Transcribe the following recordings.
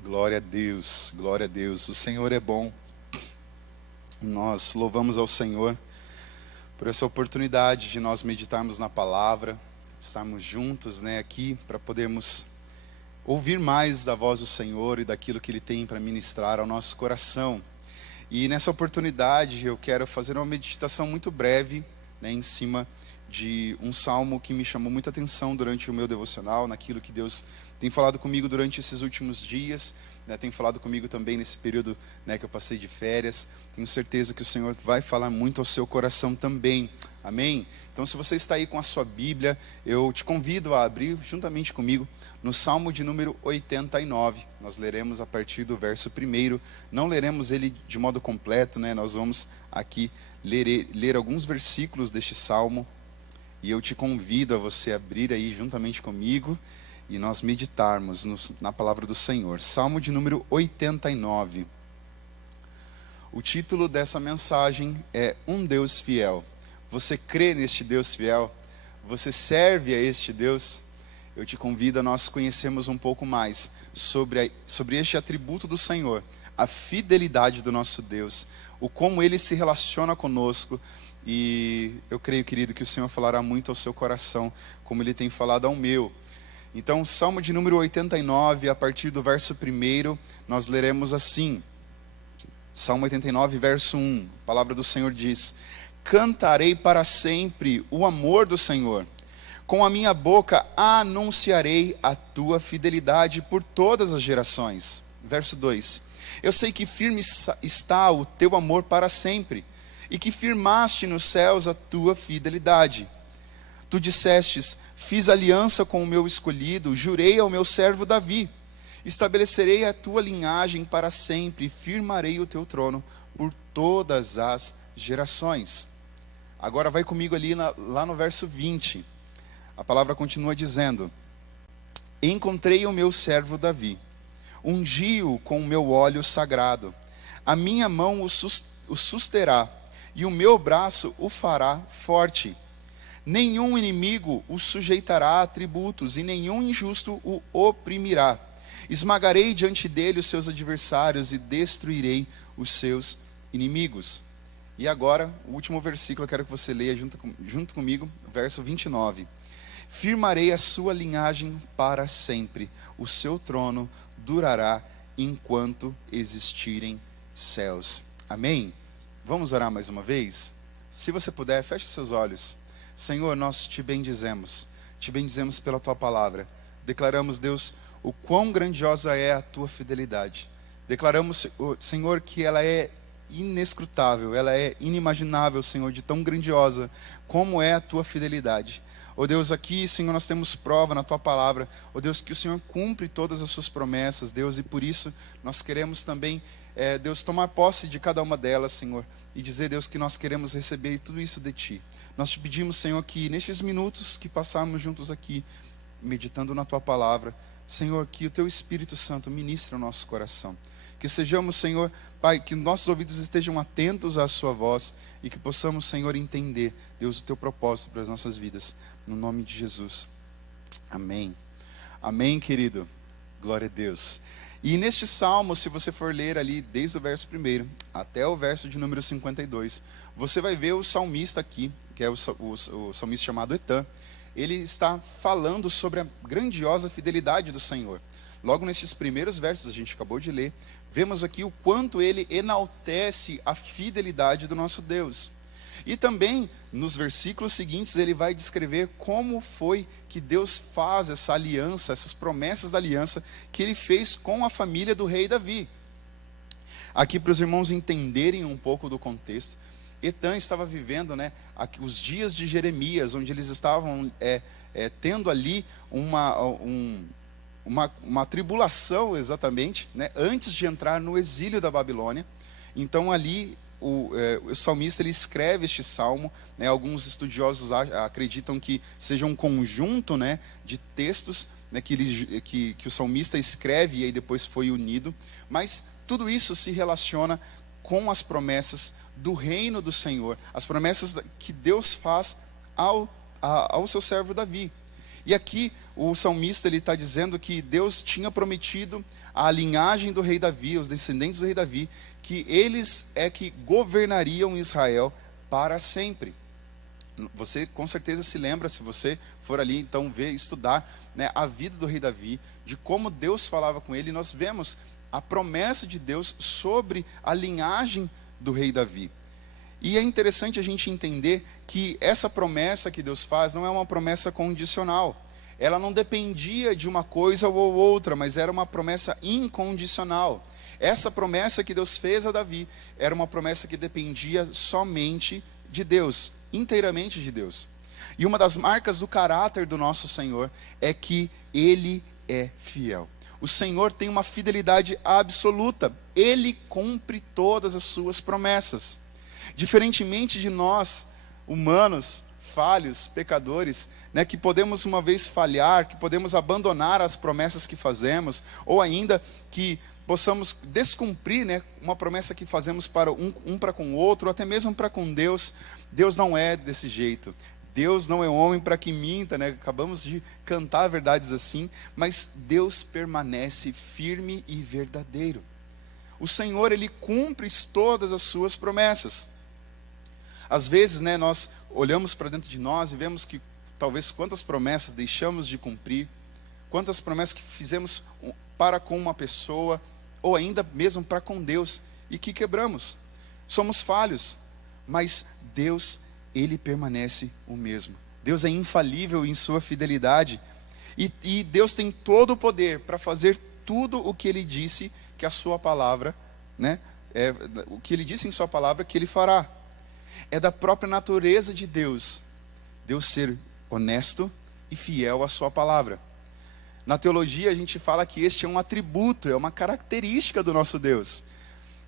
Glória a Deus, glória a Deus. O Senhor é bom e nós louvamos ao Senhor por essa oportunidade de nós meditarmos na palavra, estarmos juntos, aqui para podermos ouvir mais da voz do Senhor e daquilo que Ele tem para ministrar ao nosso coração. E nessa oportunidade eu quero fazer uma meditação muito breve, em cima de um salmo que me chamou muita atenção durante o meu devocional, naquilo que Deus tem falado comigo durante esses últimos dias, tem falado comigo também nesse período que eu passei de férias. Tenho certeza que o Senhor vai falar muito ao seu coração também, amém? Então, se você está aí com a sua Bíblia, eu te convido a abrir juntamente comigo no Salmo de número 89. Nós leremos a partir do verso 1. Não leremos ele de modo completo, nós vamos aqui ler alguns versículos deste Salmo. E eu te convido a você abrir aí juntamente comigo e nós meditarmos na palavra do Senhor. Salmo de número 89. O título dessa mensagem é Um Deus Fiel. Você crê neste Deus fiel? Você serve a este Deus? Eu te convido a nós conhecermos um pouco mais sobre este atributo do Senhor, a fidelidade do nosso Deus, o como Ele se relaciona conosco. E eu creio, querido, que o Senhor falará muito ao seu coração, como Ele tem falado ao meu. Então, Salmo de número 89, a partir do verso 1, nós leremos assim. Salmo 89, verso 1, a palavra do Senhor diz: Cantarei para sempre o amor do Senhor. Com a minha boca anunciarei a tua fidelidade por todas as gerações. Verso 2. Eu sei que firme está o teu amor para sempre, e que firmaste nos céus a tua fidelidade. Tu dissestes: fiz aliança com o meu escolhido, jurei ao meu servo Davi. Estabelecerei a tua linhagem para sempre, e firmarei o teu trono por todas as gerações. Agora vai comigo ali lá no verso 20. A palavra continua dizendo: Encontrei o meu servo Davi, ungi-o com o meu óleo sagrado. A minha mão o susterá, e o meu braço o fará forte. Nenhum inimigo o sujeitará a tributos, e nenhum injusto o oprimirá. Esmagarei diante dele os seus adversários, e destruirei os seus inimigos. E agora, o último versículo, eu quero que você leia junto comigo, verso 29. Firmarei a sua linhagem para sempre, o seu trono durará enquanto existirem céus. Amém? Vamos orar mais uma vez? Se você puder, feche seus olhos. Senhor, nós te bendizemos pela tua palavra. Declaramos, Deus, o quão grandiosa é a tua fidelidade. Declaramos, Senhor, que ela é inescrutável, ela é inimaginável, Senhor, de tão grandiosa como é a tua fidelidade. Ó Deus, aqui, Senhor, nós temos prova na tua palavra, ó Deus, que o Senhor cumpre todas as suas promessas, Deus, e por isso nós queremos também, Deus, tomar posse de cada uma delas, Senhor, e dizer, Deus, que nós queremos receber tudo isso de Ti. Nós te pedimos, Senhor, que nestes minutos que passarmos juntos aqui, meditando na Tua palavra, Senhor, que o Teu Espírito Santo ministre o nosso coração. Que sejamos, Senhor, Pai, que nossos ouvidos estejam atentos à Sua voz e que possamos, Senhor, entender, Deus, o Teu propósito para as nossas vidas. No nome de Jesus. Amém. Amém, querido. Glória a Deus. E neste salmo, se você for ler ali desde o verso 1 até o verso de número 52, você vai ver o salmista aqui, que é o salmista chamado Etã. Ele está falando sobre a grandiosa fidelidade do Senhor. Logo nesses primeiros versos, a gente acabou de ler, vemos aqui o quanto ele enaltece a fidelidade do nosso Deus. E também, nos versículos seguintes, ele vai descrever como foi que Deus faz essa aliança, essas promessas da aliança que ele fez com a família do rei Davi. Aqui, para os irmãos entenderem um pouco do contexto, Etã estava vivendo os dias de Jeremias, onde eles estavam tendo ali uma tribulação, exatamente, antes de entrar no exílio da Babilônia. Então ali o salmista ele escreve este salmo, alguns estudiosos acreditam que seja um conjunto de textos que o salmista escreve e aí depois foi unido, mas tudo isso se relaciona com as promessas do reino do Senhor, as promessas que Deus faz ao seu servo Davi. E aqui o salmista está dizendo que Deus tinha prometido à linhagem do rei Davi, os descendentes do rei Davi, que eles é que governariam Israel para sempre. Você com certeza se lembra, se você for ali então ver, estudar, né, a vida do rei Davi, de como Deus falava com ele. Nós vemos a promessa de Deus sobre a linhagem do rei Davi. E é interessante a gente entender que essa promessa que Deus faz não é uma promessa condicional. Ela não dependia de uma coisa ou outra, mas era uma promessa incondicional. Essa promessa que Deus fez a Davi era uma promessa que dependia somente de Deus, inteiramente de Deus. E uma das marcas do caráter do nosso Senhor é que Ele é fiel. O Senhor tem uma fidelidade absoluta. Ele cumpre todas as suas promessas. Diferentemente de nós, humanos, falhos, pecadores, né, que podemos uma vez falhar, que podemos abandonar as promessas que fazemos, ou ainda que possamos descumprir, né, uma promessa que fazemos para um para com o outro, ou até mesmo para com Deus. Deus não é desse jeito. Deus não é homem para que minta, né? Acabamos de cantar verdades assim, mas Deus permanece firme e verdadeiro. O Senhor, Ele cumpre todas as suas promessas. Às vezes, né, nós olhamos para dentro de nós e vemos que talvez quantas promessas deixamos de cumprir, quantas promessas que fizemos para com uma pessoa, ou ainda mesmo para com Deus, e que quebramos. Somos falhos, mas Deus, Ele permanece o mesmo. Deus é infalível em sua fidelidade, e Deus tem todo o poder para fazer tudo o que Ele disse que a sua palavra, né, o que Ele disse em sua palavra que Ele fará. É da própria natureza de Deus, Deus ser honesto e fiel à sua palavra. Na teologia a gente fala que este é um atributo, é uma característica do nosso Deus.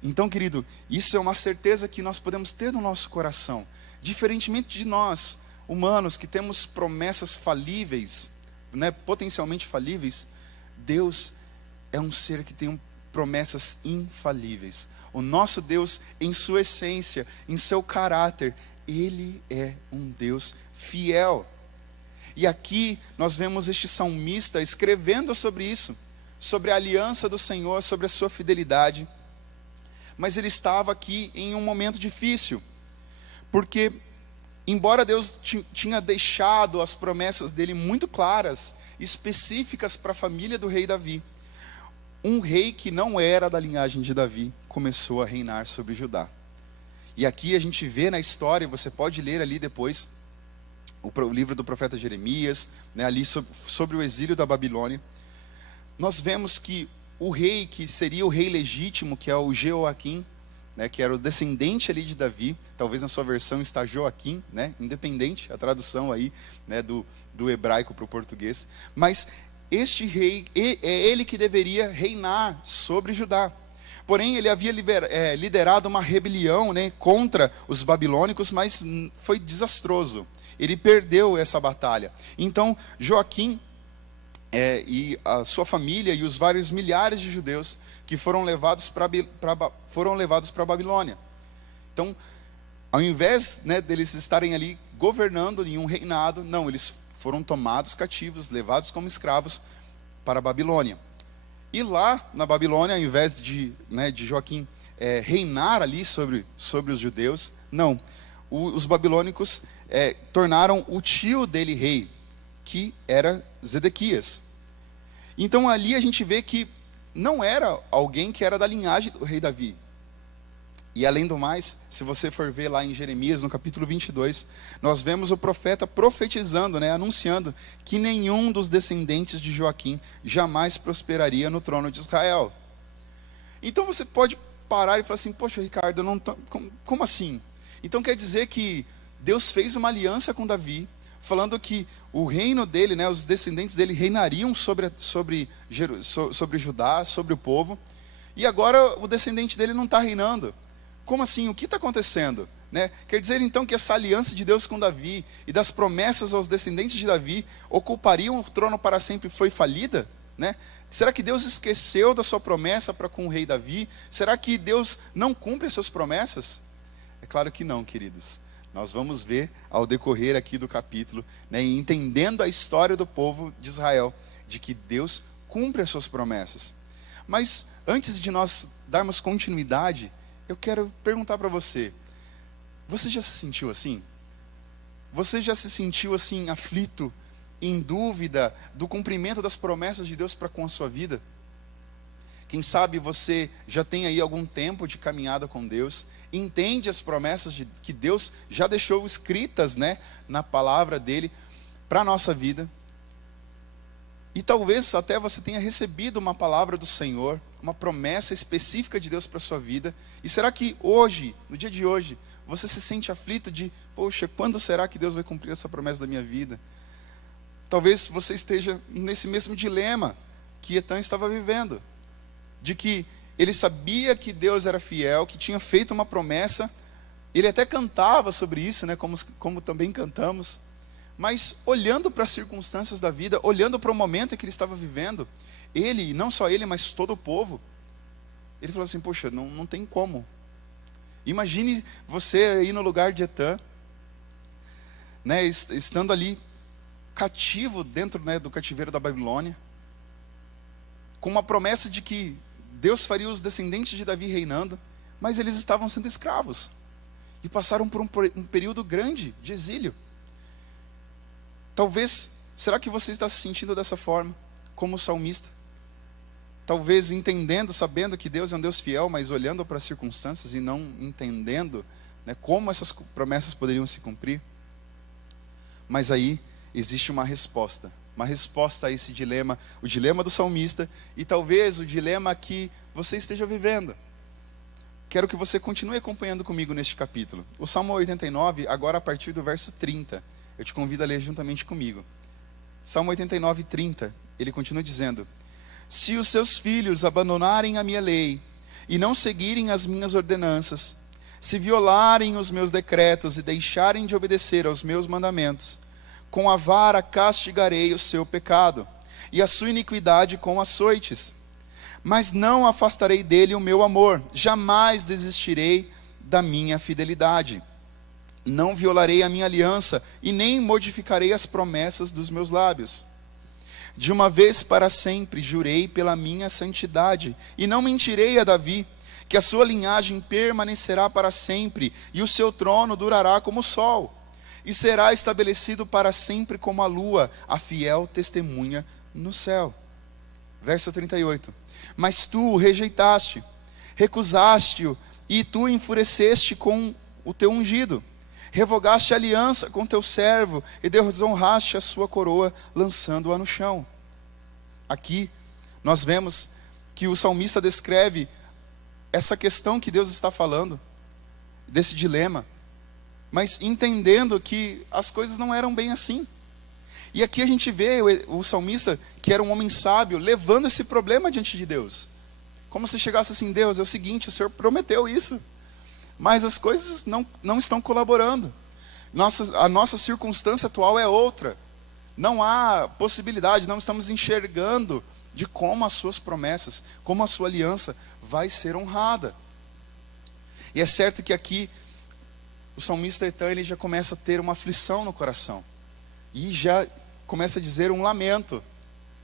Então, querido, isso é uma certeza que nós podemos ter no nosso coração. Diferentemente de nós, humanos, que temos promessas falíveis, né, potencialmente falíveis, Deus é um ser que tem promessas infalíveis. O nosso Deus, em sua essência, em seu caráter, Ele é um Deus fiel. E aqui nós vemos este salmista escrevendo sobre isso, sobre a aliança do Senhor, sobre a sua fidelidade. Mas ele estava aqui em um momento difícil, porque embora Deus tinha deixado as promessas dele muito claras, específicas para a família do rei Davi, um rei que não era da linhagem de Davi começou a reinar sobre Judá. E aqui a gente vê na história, você pode ler ali depois, o livro do profeta Jeremias, né, ali sobre o exílio da Babilônia. Nós vemos que o rei que seria o rei legítimo, que é o Jeoaquim, né, que era o descendente ali de Davi, talvez na sua versão está Joaquim, né, independente, a tradução aí, né, do hebraico para o português, mas este rei, é ele que deveria reinar sobre Judá. Porém, ele havia liderado uma rebelião, né, contra os babilônicos, mas foi desastroso. Ele perdeu essa batalha. Então, Joaquim e a sua família e os vários milhares de judeus que foram levados para a Babilônia. Então, ao invés, né, deles estarem ali governando em um reinado, não, eles foram tomados cativos, levados como escravos para a Babilônia. E lá na Babilônia, ao invés de Joaquim reinar ali sobre os judeus, não, os babilônicos tornaram o tio dele rei, que era Zedequias. Então ali a gente vê que não era alguém que era da linhagem do rei Davi. E além do mais, se você for ver lá em Jeremias, no capítulo 22, nós vemos o profeta profetizando, né, anunciando que nenhum dos descendentes de Joaquim jamais prosperaria no trono de Israel. Então você pode parar e falar assim, poxa, Ricardo, eu não tô, como assim? Então quer dizer que Deus fez uma aliança com Davi, falando que o reino dele, né, os descendentes dele reinariam sobre Judá, sobre o povo, e agora o descendente dele não está reinando. Como assim? O que está acontecendo? Né? Quer dizer então que essa aliança de Deus com Davi e das promessas aos descendentes de Davi ocupariam o trono para sempre foi falida? Né? Será que Deus esqueceu da sua promessa para com o rei Davi? Será que Deus não cumpre as suas promessas? É claro que não, queridos. Nós vamos ver ao decorrer aqui do capítulo, né, e entendendo a história do povo de Israel, de que Deus cumpre as suas promessas. Mas antes de nós darmos continuidade, eu quero perguntar para você: você já se sentiu assim? Você já se sentiu assim, aflito, em dúvida do cumprimento das promessas de Deus para com a sua vida? Quem sabe você já tem aí algum tempo de caminhada com Deus, entende as promessas que Deus já deixou escritas, né, na palavra dele para a nossa vida. E talvez até você tenha recebido uma palavra do Senhor, uma promessa específica de Deus para a sua vida. E será que hoje, no dia de hoje, você se sente aflito de, poxa, quando será que Deus vai cumprir essa promessa da minha vida? Talvez você esteja nesse mesmo dilema que Etã estava vivendo, de que ele sabia que Deus era fiel, que tinha feito uma promessa, ele até cantava sobre isso, né, como também cantamos, mas olhando para as circunstâncias da vida, olhando para o momento em que ele estava vivendo, ele, não só ele, mas todo o povo, ele falou assim: poxa, não tem como. Imagine você aí no lugar de Etã, né, estando ali cativo dentro, né, do cativeiro da Babilônia, com uma promessa de que Deus faria os descendentes de Davi reinando, mas eles estavam sendo escravos e passaram por um período grande de exílio. Talvez, será que você está se sentindo dessa forma, como o salmista? Talvez entendendo, sabendo que Deus é um Deus fiel, mas olhando para as circunstâncias e não entendendo, né, como essas promessas poderiam se cumprir. Mas aí existe uma resposta a esse dilema, o dilema do salmista e talvez o dilema que você esteja vivendo. Quero que você continue acompanhando comigo neste capítulo. O Salmo 89, agora a partir do verso 30. Eu te convido a ler juntamente comigo. Salmo 89, 30, ele continua dizendo: se os seus filhos abandonarem a minha lei e não seguirem as minhas ordenanças, se violarem os meus decretos e deixarem de obedecer aos meus mandamentos, com a vara castigarei o seu pecado, e a sua iniquidade com açoites. Mas não afastarei dele o meu amor, jamais desistirei da minha fidelidade. Não violarei a minha aliança, e nem modificarei as promessas dos meus lábios. De uma vez para sempre jurei pela minha santidade, e não mentirei a Davi, que a sua linhagem permanecerá para sempre, e o seu trono durará como o sol. E será estabelecido para sempre como a lua, a fiel testemunha no céu. Verso 38. Mas tu o rejeitaste, recusaste-o, e tu enfureceste com o teu ungido. Revogaste a aliança com teu servo, e desonraste a sua coroa, lançando-a no chão. Aqui, nós vemos que o salmista descreve essa questão que Deus está falando, desse dilema, mas entendendo que as coisas não eram bem assim. E aqui a gente vê o salmista, que era um homem sábio, levando esse problema diante de Deus. Como se chegasse assim: Deus, é o seguinte, o Senhor prometeu isso, mas as coisas não estão colaborando. A nossa circunstância atual é outra. Não há possibilidade, não estamos enxergando de como as suas promessas, como a sua aliança vai ser honrada. E é certo que aqui o salmista Etã, ele já começa a ter uma aflição no coração. E já começa a dizer um lamento.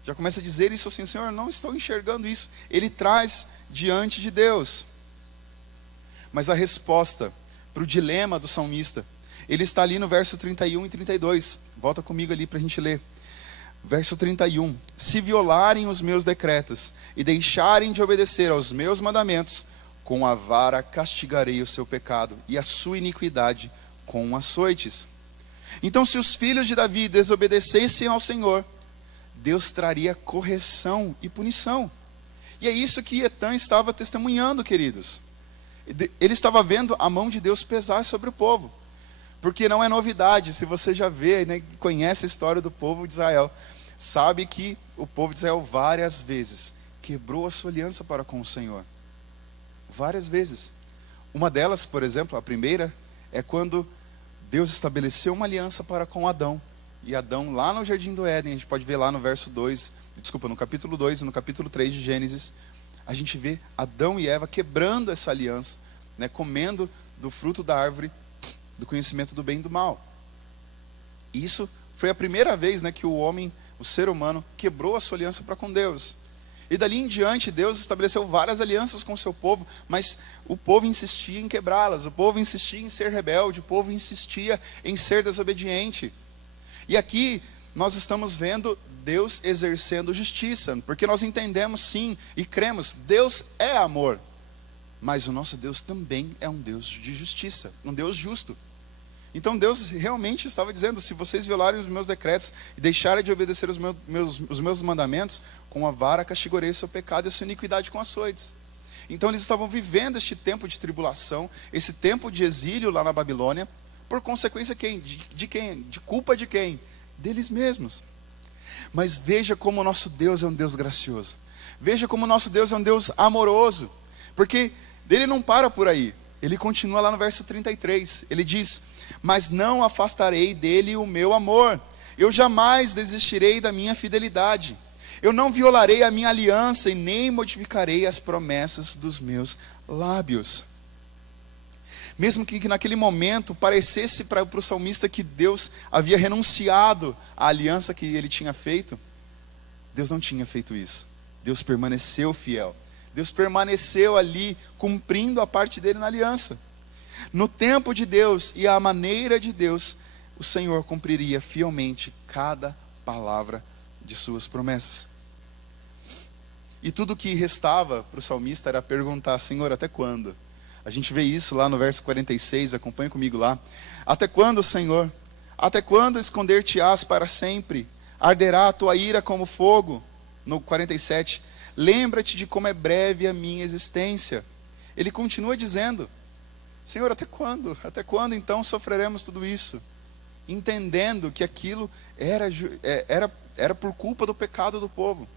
Já começa a dizer isso assim: Senhor, não estou enxergando isso. Ele traz diante de Deus. Mas a resposta para o dilema do salmista, ele está ali no verso 31 e 32. Volta comigo ali para a gente ler. Verso 31. Se violarem os meus decretos e deixarem de obedecer aos meus mandamentos, com a vara castigarei o seu pecado, e a sua iniquidade com açoites. Então, se os filhos de Davi desobedecessem ao Senhor, Deus traria correção e punição. E é isso que Etã estava testemunhando, queridos. Ele estava vendo a mão de Deus pesar sobre o povo. Porque não é novidade, se você já vê, né, conhece a história do povo de Israel, sabe que o povo de Israel várias vezes quebrou a sua aliança para com o Senhor. Várias vezes. Uma delas, por exemplo, a primeira, é quando Deus estabeleceu uma aliança para com Adão. E Adão, lá no Jardim do Éden, a gente pode ver lá no no capítulo 2 e no capítulo 3 de Gênesis, a gente vê Adão e Eva quebrando essa aliança, né, comendo do fruto da árvore do conhecimento do bem e do mal. E isso foi a primeira vez, né, que o homem, o ser humano, quebrou a sua aliança para com Deus. E dali em diante, Deus estabeleceu várias alianças com o seu povo, mas o povo insistia em quebrá-las, o povo insistia em ser rebelde, o povo insistia em ser desobediente. E aqui nós estamos vendo Deus exercendo justiça, porque nós entendemos sim e cremos, Deus é amor, mas o nosso Deus também é um Deus de justiça, um Deus justo. Então Deus realmente estava dizendo, se vocês violarem os meus decretos e deixarem de obedecer os meus mandamentos, com a vara castigarei o seu pecado e a sua iniquidade com açoites. Então eles estavam vivendo este tempo de tribulação, esse tempo de exílio lá na Babilônia, por consequência de quem? De culpa de quem? Deles mesmos. Mas veja como o nosso Deus é um Deus gracioso. Veja como o nosso Deus é um Deus amoroso. Porque ele não para por aí. Ele continua lá no verso 33. Ele diz, mas não afastarei dele o meu amor. Eu jamais desistirei da minha fidelidade. Eu não violarei a minha aliança e nem modificarei as promessas dos meus lábios. Mesmo que naquele momento parecesse para o salmista que Deus havia renunciado à aliança que ele tinha feito, Deus não tinha feito isso. Deus permaneceu fiel. Deus permaneceu ali cumprindo a parte dele na aliança. No tempo de Deus e à maneira de Deus, o Senhor cumpriria fielmente cada palavra de suas promessas. E tudo o que restava para o salmista era perguntar, Senhor, até quando? A gente vê isso lá no verso 46, acompanha comigo lá. Até quando, Senhor? Até quando esconder-te-ás para sempre? Arderá a tua ira como fogo? No 47, lembra-te de como é breve a minha existência. Ele continua dizendo, Senhor, até quando? Até quando então sofreremos tudo isso? Entendendo que aquilo era por culpa do pecado do povo.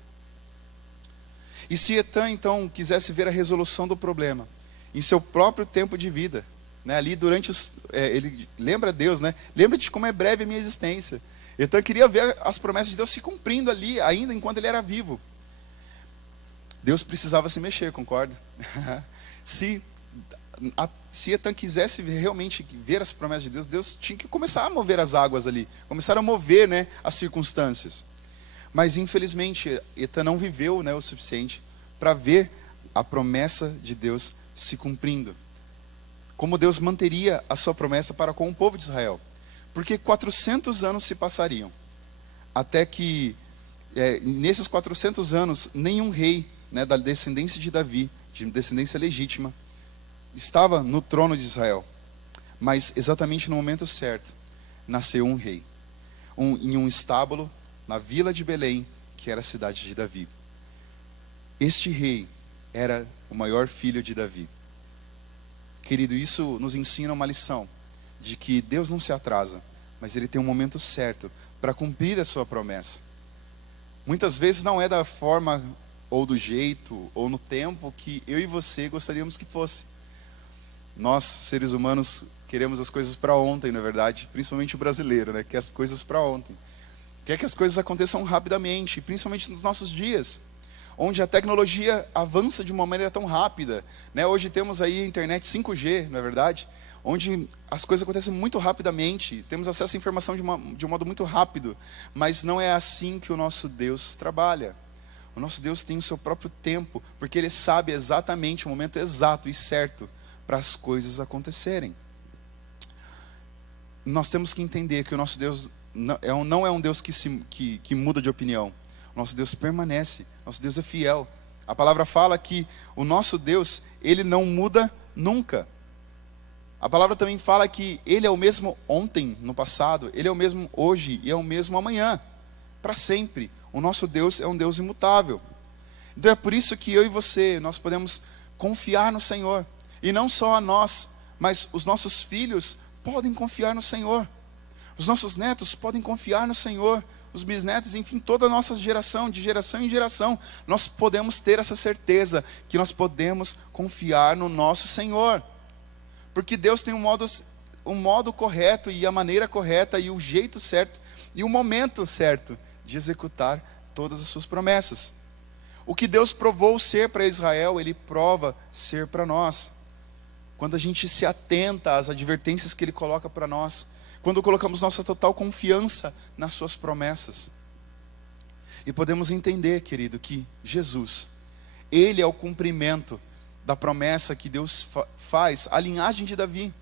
E se Etã então quisesse ver a resolução do problema em seu próprio tempo de vida, né, ali durante ele lembra Deus, né? Lembra-te como é breve a minha existência. Etã queria ver as promessas de Deus se cumprindo ali, ainda enquanto ele era vivo. Deus precisava se mexer, concorda? Se Etã quisesse realmente ver as promessas de Deus, Deus tinha que começar a mover as águas ali, começar a mover, né, as circunstâncias. Mas infelizmente Etã não viveu, né, o suficiente para ver a promessa de Deus se cumprindo. Como Deus manteria a sua promessa para com o povo de Israel. Porque 400 anos se passariam, até que, nesses 400 anos, nenhum rei, né, da descendência de Davi, de descendência legítima, estava no trono de Israel. Mas exatamente no momento certo, nasceu um rei. Em um estábulo, na vila de Belém, que era a cidade de Davi. Este rei era o maior filho de Davi. Querido, isso nos ensina uma lição, de que Deus não se atrasa, mas Ele tem um momento certo para cumprir a sua promessa. Muitas vezes não é da forma, ou do jeito, ou no tempo que eu e você gostaríamos que fosse. Nós, seres humanos, queremos as coisas para ontem, na verdade, principalmente o brasileiro, né? Quer as coisas para ontem. Quer que as coisas aconteçam rapidamente, principalmente nos nossos dias, onde a tecnologia avança de uma maneira tão rápida, né? Hoje temos aí a internet 5G, não é verdade? Onde as coisas acontecem muito rapidamente, temos acesso à informação de um modo muito rápido, mas não é assim que o nosso Deus trabalha. O nosso Deus tem o seu próprio tempo, porque Ele sabe exatamente o momento exato e certo para as coisas acontecerem. Nós temos que entender que o nosso Deus não é um Deus que muda de opinião. O nosso Deus permanece, nosso Deus é fiel. A palavra fala que o nosso Deus, Ele não muda nunca. A palavra também fala que Ele é o mesmo ontem, no passado, Ele é o mesmo hoje e é o mesmo amanhã, para sempre. O nosso Deus é um Deus imutável. Então é por isso que eu e você, nós podemos confiar no Senhor. E não só a nós, mas os nossos filhos podem confiar no Senhor. Os nossos netos podem confiar no Senhor. Os bisnetos, enfim, toda a nossa geração, de geração em geração, nós podemos ter essa certeza que nós podemos confiar no nosso Senhor. Porque Deus tem um modo correto e a maneira correta e o jeito certo e o momento certo de executar todas as suas promessas. O que Deus provou ser para Israel, Ele prova ser para nós. quando a gente se atenta às advertências que Ele coloca para nós, quando colocamos nossa total confiança nas suas promessas. E podemos entender, querido, que Jesus, Ele é o cumprimento da promessa que Deus faz à linhagem de Davi.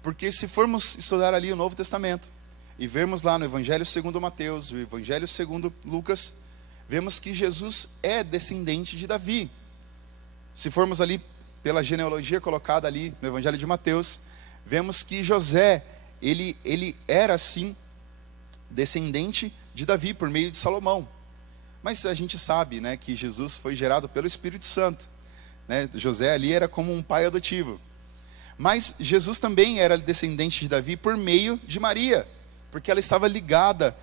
Porque se formos estudar ali o Novo Testamento, e vermos lá no Evangelho segundo Mateus, o Evangelho segundo Lucas, vemos que Jesus é descendente de Davi. Se formos ali pela genealogia colocada ali no Evangelho de Mateus, vemos que José, ele era sim descendente de Davi por meio de Salomão. Mas a gente sabe, né, que Jesus foi gerado pelo Espírito Santo, né? José ali era como um pai adotivo. Mas Jesus também era descendente de Davi por meio de Maria, porque ela estava ligada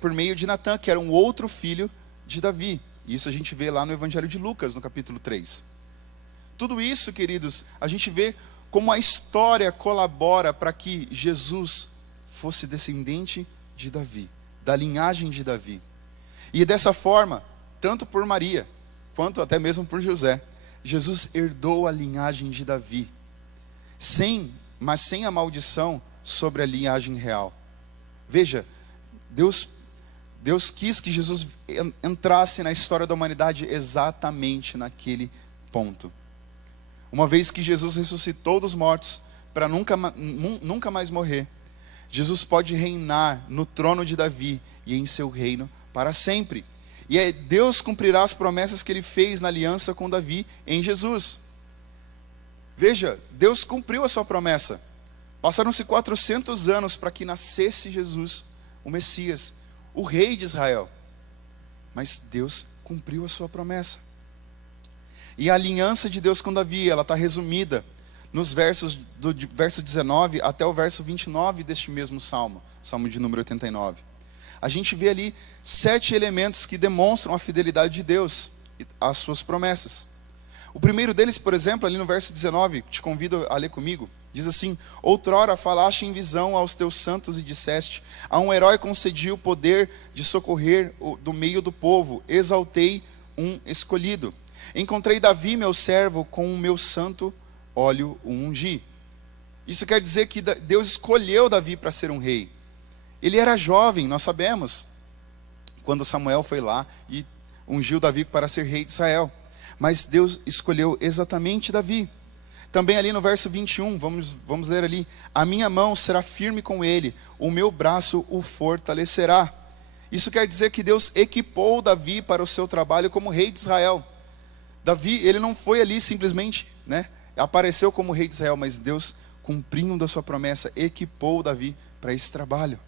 por meio de Natã, que era um outro filho de Davi. Isso a gente vê lá no Evangelho de Lucas, no capítulo 3. Tudo isso, queridos, a gente vê como a história colabora para que Jesus fosse descendente de Davi, da linhagem de Davi. E dessa forma, tanto por Maria, quanto até mesmo por José, Jesus herdou a linhagem de Davi, mas sem a maldição sobre a linhagem real. Veja, Deus quis que Jesus entrasse na história da humanidade exatamente naquele ponto. Uma vez que Jesus ressuscitou dos mortos para nunca mais morrer, Jesus pode reinar no trono de Davi e em seu reino para sempre. E Deus cumprirá as promessas que Ele fez na aliança com Davi em Jesus. Veja, Deus cumpriu a sua promessa. Passaram-se 400 anos para que nascesse Jesus, o Messias, o rei de Israel. Mas Deus cumpriu a sua promessa. E a aliança de Deus com Davi, ela está resumida nos versos do verso 19 até o verso 29 deste mesmo salmo, salmo de número 89. A gente vê ali 7 elementos que demonstram a fidelidade de Deus às suas promessas. O primeiro deles, por exemplo, ali no verso 19, te convido a ler comigo, diz assim: outrora falaste em visão aos teus santos e disseste, a um herói concedi o poder de socorrer do meio do povo, exaltei um escolhido. Encontrei Davi, meu servo, com o meu santo óleo o ungi. Isso quer dizer que Deus escolheu Davi para ser um rei. Ele era jovem, nós sabemos, quando Samuel foi lá e ungiu Davi para ser rei de Israel. Mas Deus escolheu exatamente Davi. Também ali no verso 21, vamos ler ali: a minha mão será firme com ele, o meu braço o fortalecerá. Isso quer dizer que Deus equipou Davi para o seu trabalho como rei de Israel. Davi, ele não foi ali simplesmente, apareceu como rei de Israel, mas Deus, cumprindo a sua promessa, equipou Davi para esse trabalho.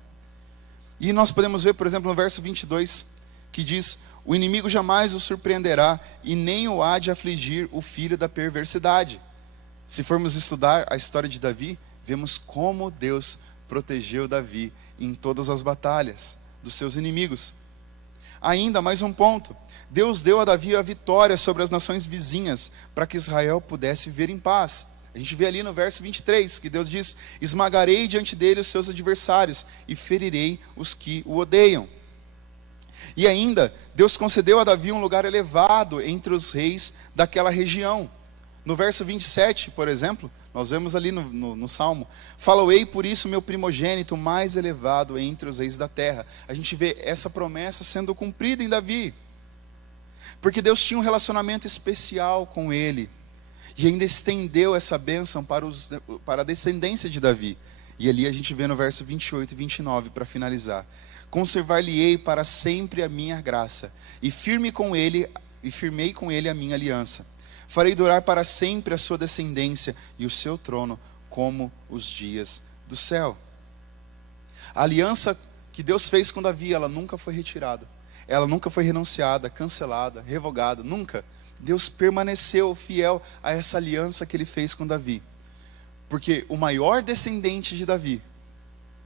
E nós podemos ver, por exemplo, no verso 22, que diz: o inimigo jamais o surpreenderá e nem o há de afligir o filho da perversidade. Se formos estudar a história de Davi, vemos como Deus protegeu Davi em todas as batalhas dos seus inimigos. Ainda mais um ponto: Deus deu a Davi a vitória sobre as nações vizinhas, para que Israel pudesse viver em paz. A gente vê ali no verso 23, que Deus diz: esmagarei diante dele os seus adversários, e ferirei os que o odeiam. E ainda, Deus concedeu a Davi um lugar elevado entre os reis daquela região. No verso 27, por exemplo, nós vemos ali no Salmo: faloei por isso meu primogênito mais elevado entre os reis da terra. A gente vê essa promessa sendo cumprida em Davi, porque Deus tinha um relacionamento especial com ele, e ainda estendeu essa bênção para a descendência de Davi. E ali a gente vê no verso 28 e 29, para finalizar: conservar-lhe-ei para sempre a minha graça, e firmei com ele a minha aliança. Farei durar para sempre a sua descendência e o seu trono como os dias do céu. A aliança que Deus fez com Davi, ela nunca foi retirada. Ela nunca foi renunciada, cancelada, revogada, nunca. Deus permaneceu fiel a essa aliança que Ele fez com Davi. Porque o maior descendente de Davi,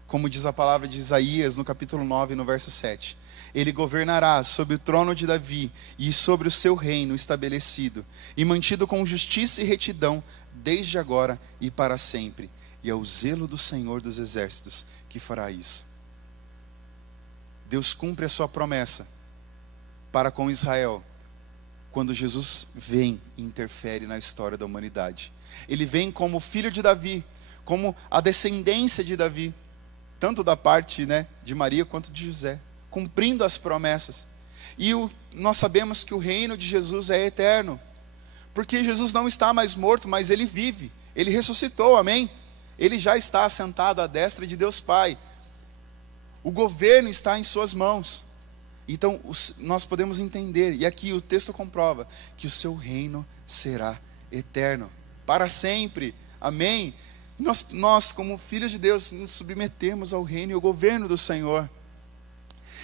como diz a palavra de Isaías no capítulo 9, no verso 7, ele governará sobre o trono de Davi e sobre o seu reino estabelecido e mantido com justiça e retidão desde agora e para sempre. E é o zelo do Senhor dos exércitos que fará isso. Deus cumpre a sua promessa para com Israel, quando Jesus vem e interfere na história da humanidade. Ele vem como filho de Davi, como a descendência de Davi, tanto da parte, de Maria quanto de José, cumprindo as promessas. E nós sabemos que o reino de Jesus é eterno, porque Jesus não está mais morto, mas ele vive, ele ressuscitou, amém? Ele já está assentado à destra de Deus Pai, o governo está em suas mãos. Então nós podemos entender, e aqui o texto comprova, que o seu reino será eterno, para sempre, amém? Nós como filhos de Deus, nos submetemos ao reino e ao governo do Senhor.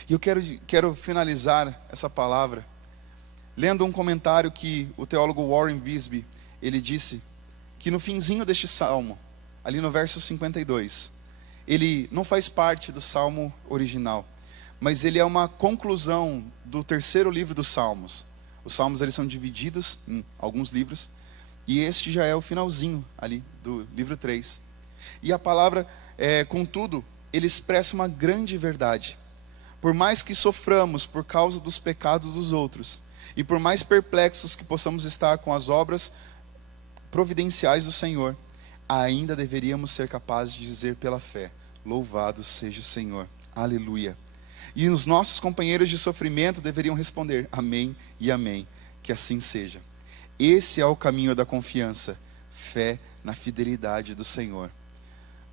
E eu quero finalizar essa palavra lendo um comentário que o teólogo Warren Wiersbe, ele disse que no finzinho deste salmo, ali no verso 52, ele não faz parte do salmo original, mas ele é uma conclusão do terceiro livro dos Salmos. Os Salmos, eles são divididos em alguns livros, e este já é o finalzinho ali do livro 3. E a palavra, contudo, ele expressa uma grande verdade. Por mais que soframos por causa dos pecados dos outros, e por mais perplexos que possamos estar com as obras providenciais do Senhor, ainda deveríamos ser capazes de dizer pela fé: louvado seja o Senhor, aleluia. E os nossos companheiros de sofrimento deveriam responder: amém e amém, que assim seja. Esse é o caminho da confiança, fé na fidelidade do Senhor.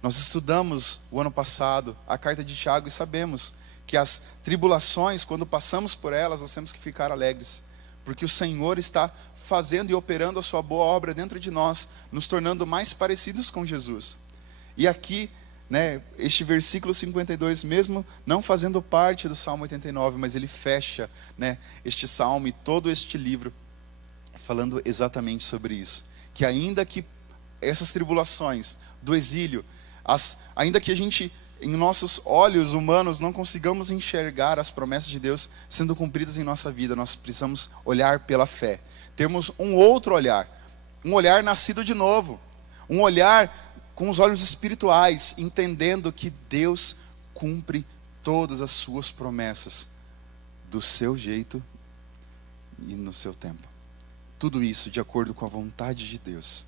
Nós estudamos o ano passado a carta de Tiago e sabemos que as tribulações, quando passamos por elas, nós temos que ficar alegres, porque o Senhor está fazendo e operando a sua boa obra dentro de nós, nos tornando mais parecidos com Jesus. E aqui, este versículo 52, mesmo não fazendo parte do Salmo 89, mas ele fecha, este salmo e todo este livro, falando exatamente sobre isso. Que ainda que essas tribulações do exílio, ainda que a gente, em nossos olhos humanos, não consigamos enxergar as promessas de Deus sendo cumpridas em nossa vida, nós precisamos olhar pela fé. Temos um outro olhar, um olhar nascido de novo, um olhar com os olhos espirituais, entendendo que Deus cumpre todas as suas promessas, do seu jeito e no seu tempo. Tudo isso de acordo com a vontade de Deus.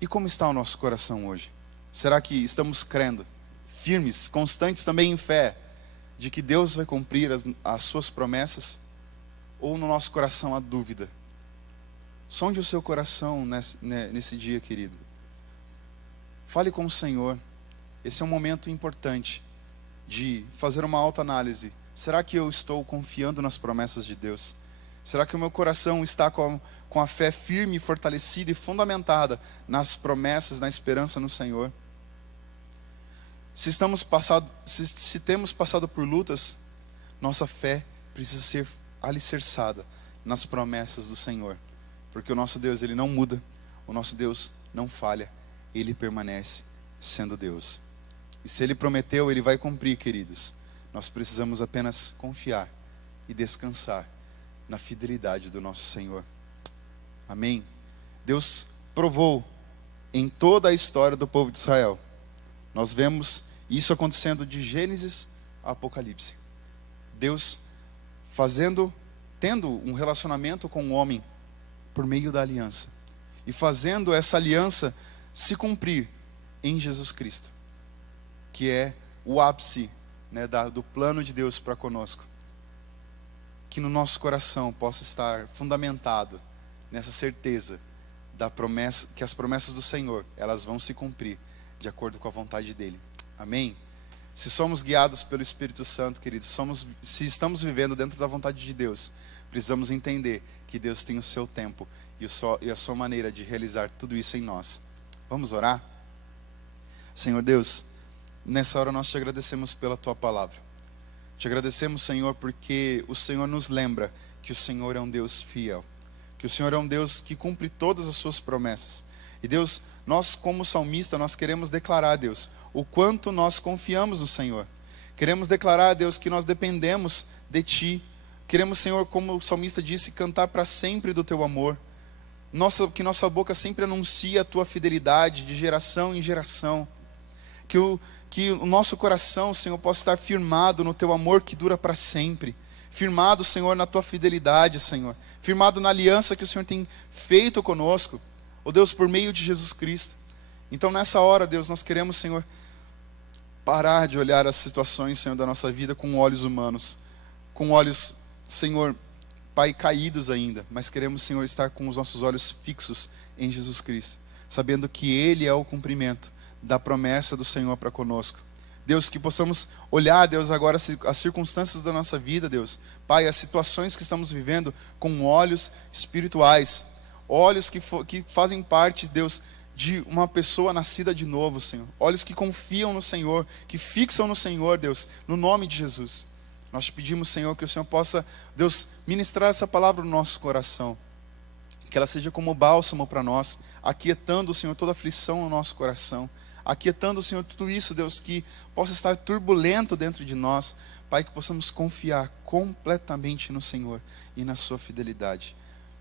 E como está o nosso coração hoje? Será que estamos crendo, firmes, constantes também em fé, de que Deus vai cumprir as suas promessas? Ou no nosso coração há dúvida? Sonde o seu coração nesse dia, querido. Fale com o Senhor. Esse é um momento importante de fazer uma autoanálise. Será que eu estou confiando nas promessas de Deus? Será que o meu coração está com a fé firme, fortalecida e fundamentada nas promessas, na esperança no Senhor? Se temos passado por lutas, nossa fé precisa ser alicerçada nas promessas do Senhor. Porque o nosso Deus, ele não muda, o nosso Deus não falha, ele permanece sendo Deus. E se ele prometeu, ele vai cumprir, queridos. Nós precisamos apenas confiar e descansar na fidelidade do nosso Senhor. Amém? Deus provou em toda a história do povo de Israel. Nós vemos isso acontecendo de Gênesis a Apocalipse. Deus tendo um relacionamento com o homem por meio da aliança. E fazendo essa aliança se cumprir em Jesus Cristo, que é o ápice do plano de Deus para conosco. Que no nosso coração possa estar fundamentado nessa certeza da promessa, que as promessas do Senhor, elas vão se cumprir de acordo com a vontade dele. Amém? Se somos guiados pelo Espírito Santo, queridos, se estamos vivendo dentro da vontade de Deus, precisamos entender que Deus tem o seu tempo e a sua maneira de realizar tudo isso em nós. Vamos orar? Senhor Deus, nessa hora nós te agradecemos pela tua palavra. Te agradecemos, Senhor, porque o Senhor nos lembra que o Senhor é um Deus fiel, que o Senhor é um Deus que cumpre todas as suas promessas. E Deus, nós como salmista, nós queremos declarar, Deus, o quanto nós confiamos no Senhor. Queremos declarar, Deus, que nós dependemos de Ti. Queremos, Senhor, como o salmista disse, cantar para sempre do Teu amor. Que nossa boca sempre anuncie a Tua fidelidade de geração em geração. Que o nosso coração, Senhor, possa estar firmado no Teu amor que dura para sempre. firmado, Senhor, na tua fidelidade, Senhor, firmado na aliança que o Senhor tem feito conosco, ó Deus, por meio de Jesus Cristo. Então nessa hora, Deus, nós queremos, Senhor, parar de olhar as situações, Senhor, da nossa vida com olhos humanos, com olhos, Senhor, Pai, caídos ainda, mas queremos, Senhor, estar com os nossos olhos fixos em Jesus Cristo, sabendo que Ele é o cumprimento da promessa do Senhor para conosco. Deus, que possamos olhar, Deus, agora as circunstâncias da nossa vida, Deus, Pai, as situações que estamos vivendo com olhos espirituais, olhos que fazem parte, Deus, de uma pessoa nascida de novo, Senhor, olhos que confiam no Senhor, que fixam no Senhor, Deus, no nome de Jesus. Nós te pedimos, Senhor, que o Senhor possa, Deus, ministrar essa palavra no nosso coração, que ela seja como bálsamo para nós, aquietando, Senhor, toda aflição no nosso coração, aquietando, Senhor, tudo isso, Deus, que possa estar turbulento dentro de nós, Pai, que possamos confiar completamente no Senhor e na sua fidelidade.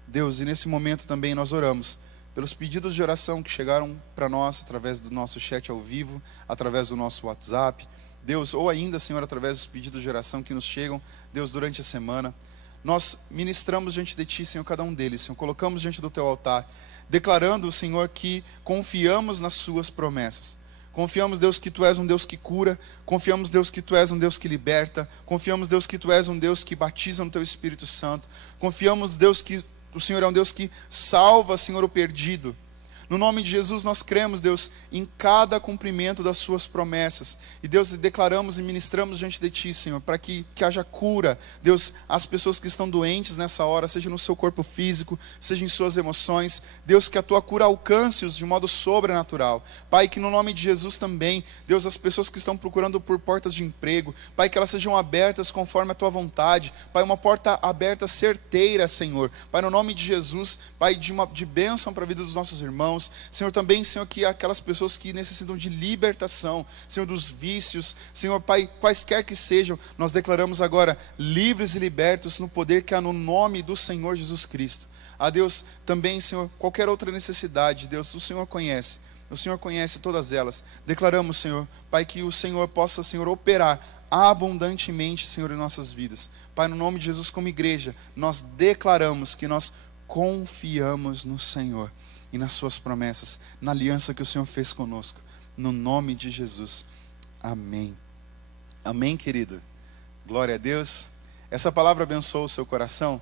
Deus, e nesse momento também nós oramos pelos pedidos de oração que chegaram para nós através do nosso chat ao vivo, através do nosso WhatsApp, Deus, ou ainda, Senhor, através dos pedidos de oração que nos chegam, Deus, durante a semana. Nós ministramos diante de Ti, Senhor, cada um deles, Senhor, colocamos diante do Teu altar, declarando, Senhor, que confiamos nas Suas promessas. Confiamos, Deus, que Tu és um Deus que cura. Confiamos, Deus, que Tu és um Deus que liberta. Confiamos, Deus, que Tu és um Deus que batiza no Teu Espírito Santo. Confiamos, Deus, que o Senhor é um Deus que salva, Senhor, o perdido. No nome de Jesus nós cremos, Deus, em cada cumprimento das Suas promessas. E Deus, declaramos e ministramos diante de Ti, Senhor, para que haja cura, Deus, as pessoas que estão doentes nessa hora, seja no seu corpo físico, seja em suas emoções. Deus, que a Tua cura alcance-os de modo sobrenatural. Pai, que no nome de Jesus também, Deus, as pessoas que estão procurando por portas de emprego, Pai, que elas sejam abertas conforme a Tua vontade. Pai, uma porta aberta certeira, Senhor. Pai, no nome de Jesus, Pai, de bênção para a vida dos nossos irmãos. Senhor, também, Senhor, que aquelas pessoas que necessitam de libertação, Senhor, dos vícios, Senhor, Pai, quaisquer que sejam, nós declaramos agora livres e libertos no poder que há no nome do Senhor Jesus Cristo. A Deus, também, Senhor, qualquer outra necessidade, Deus, o Senhor conhece todas elas. Declaramos, Senhor, Pai, que o Senhor possa, Senhor, operar abundantemente, Senhor, em nossas vidas. Pai, no nome de Jesus, como igreja, nós declaramos que nós confiamos no Senhor e nas Suas promessas, na aliança que o Senhor fez conosco, no nome de Jesus, amém. Amém, querido, glória a Deus. Essa palavra abençoou o seu coração?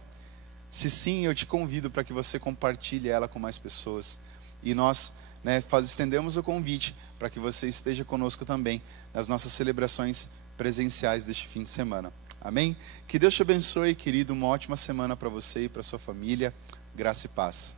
Se sim, eu te convido para que você compartilhe ela com mais pessoas, e nós, estendemos o convite para que você esteja conosco também, nas nossas celebrações presenciais deste fim de semana, amém? Que Deus te abençoe, querido, uma ótima semana para você e para sua família, graça e paz.